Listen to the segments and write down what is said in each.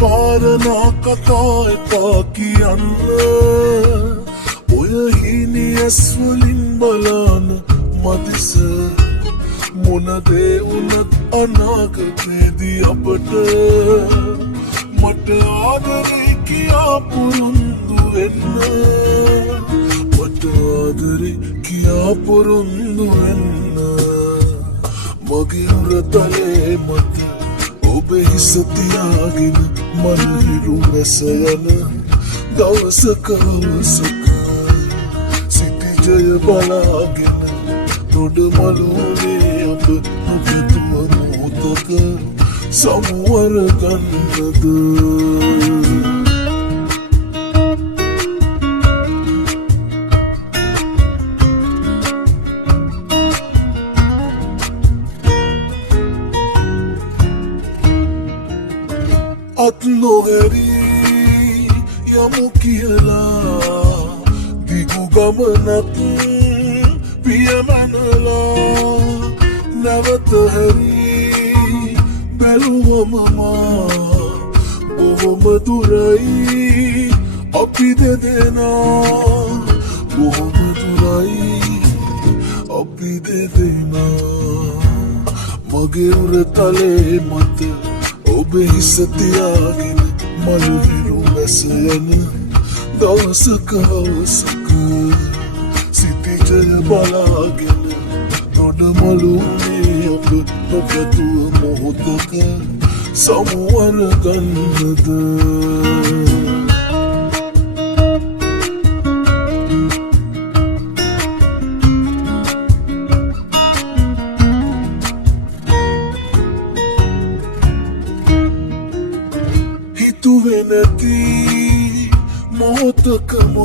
පාරනා කතා එපා කියන්න ඔය හීනි ඇස්වලින් බලන්න මදිස මොනදේ වුණත් අනාගතේදී අපට මට ආදරේ කියා පුරුදු වෙන්න මට ආදරේ කියා පුරුදු වෙන්න මගේ උරතලේ මත ඔබේ හිස තියාගෙන මල් හිරු රැස යන දවසක සිටිජය බලාගෙන නොඩ මලුනේ අප නොපැතුව මොහොතක සමුවර ගන්නද අත් නොහැරී යමු කියලා දිගු ගමනක් පියමනලා නැවත හැරී බැලුවම බොහොම දුරයි අපි දෙදෙනා බොහොම දුරයි අපි දෙදෙනා මගේ උරතලේ මත ඔබේ හිස තියාගෙන මල් හිරු රැස යන දවසක සිටිජය බලාගෙන නොඩ මලුනේ අප නොපැතුව මොහොතක සමුවර ගන්නද හිතුවේ නැති මොහොතකම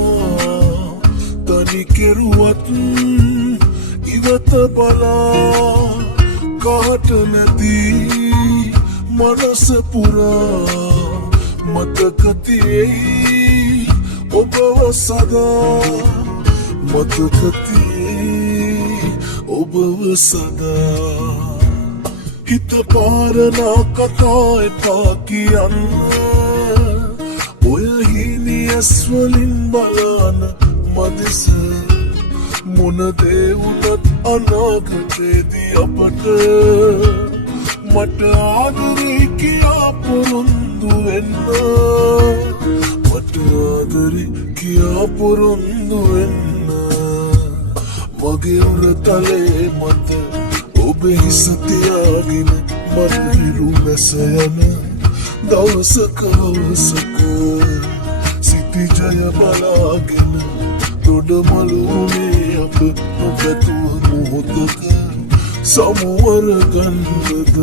තනි කෙරුවත් ඉවත බලා කාට නැති මනස පුරා මතක තියෙයි ඔබව සදා මතක තියෙයි ඔබව සදා හිත පාරනා කතා එපා කියන්න ඔය හීනි ඇස්වලින් බලන්න මදිස මොනදේ වුණත් අනාගතේදී අපට මට ආදරේ කියා පුරුදු වෙන්න මට ආදරේ කියා පුරුදු වෙන්න මගේ උරතලේ මත ඔබේ හිස තියාගෙන මල් හිරු රැස යන දවසක සිටිජය බලාගෙන නොඩ මලුනේ අප නොපැතුව මොහොතක සමුවර ගන්නද